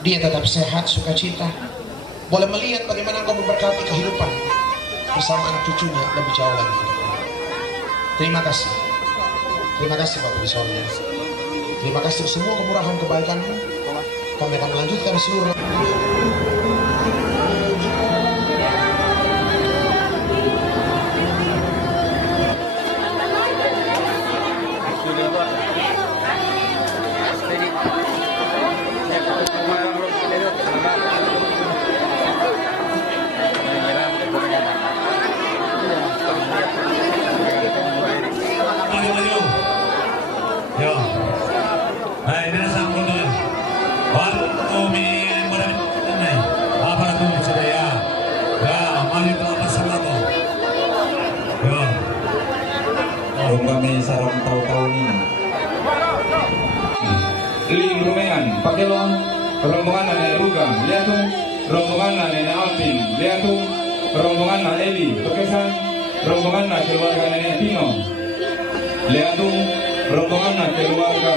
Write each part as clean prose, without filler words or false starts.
dia tetap sehat, sukacita, boleh melihat bagaimana engkau memberkati kehidupan bersama anak cucunya lebih jauh lagi ke depan. Terima kasih Bapak di sorga. Terima kasih untuk semua kemurahan kebaikanmu. Kami akan melanjutkan seluruh kami sarang tahu-tahu ini ling rumean pakelon rombongan nenek Ruga Leatung rombongan nenek Alvin Leatung rombongan Eli Tokesan rombongan keluarga nenek Tino Leatung rombongan keluarga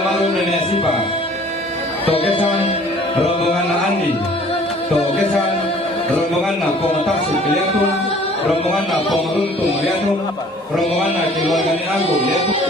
Maru nenek Sipa Tokesan rombongan Andi Tokesan rombongan Pong Tasik Leatung rombongan Pong Runtung Leatung rombongan keluarga nenek Agung Leatung.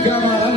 Gambaran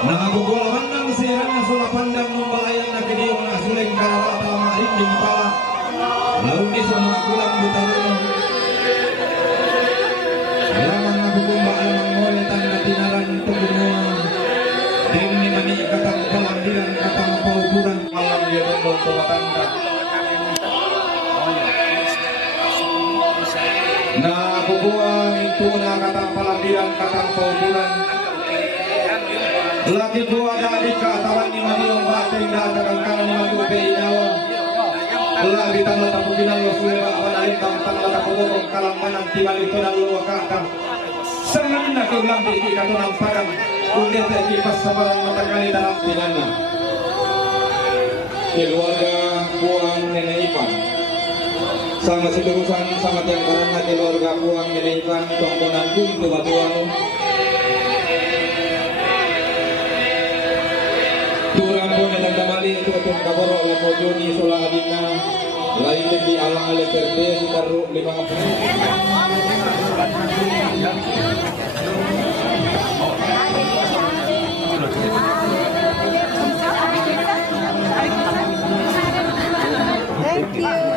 Nagugulaman ng sirang na sulapandang ng balayan na kiniyung na suling kalawata mahinding pala. Launi sa mga kulang butarong. Lamang nagugumba alamang ngoletan na tinaran tugunguan. Ding ni mani katang palambiran katang pauburan. Malam dia tundong tumatanda. Nakukuha itu na katang palambiran katang pauburan. Lagi buah dari katawan ni Mariong Bating datang kanan ni Matupe Inawa. Lagi tanggal tapukinan lo suwe bawa naik tanggal tapukong kalambanan tiba itu dan luar kata. Sangat nak ulang di katu namparan. Udah terkipas sabaran mata kali dalam tinana. Keluarga buang nenek Ipan. Sangat seterusan sangat yang karena keluarga buang nenek Ipan tongkonan buntu batuan. Turang pun dan damali itu akan kaboro oleh Mojoni Sola Adina lain di alang oleh Perde Sikaru 50. Thank you.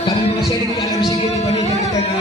Kami mga sharing ka, kami sige di panita kita na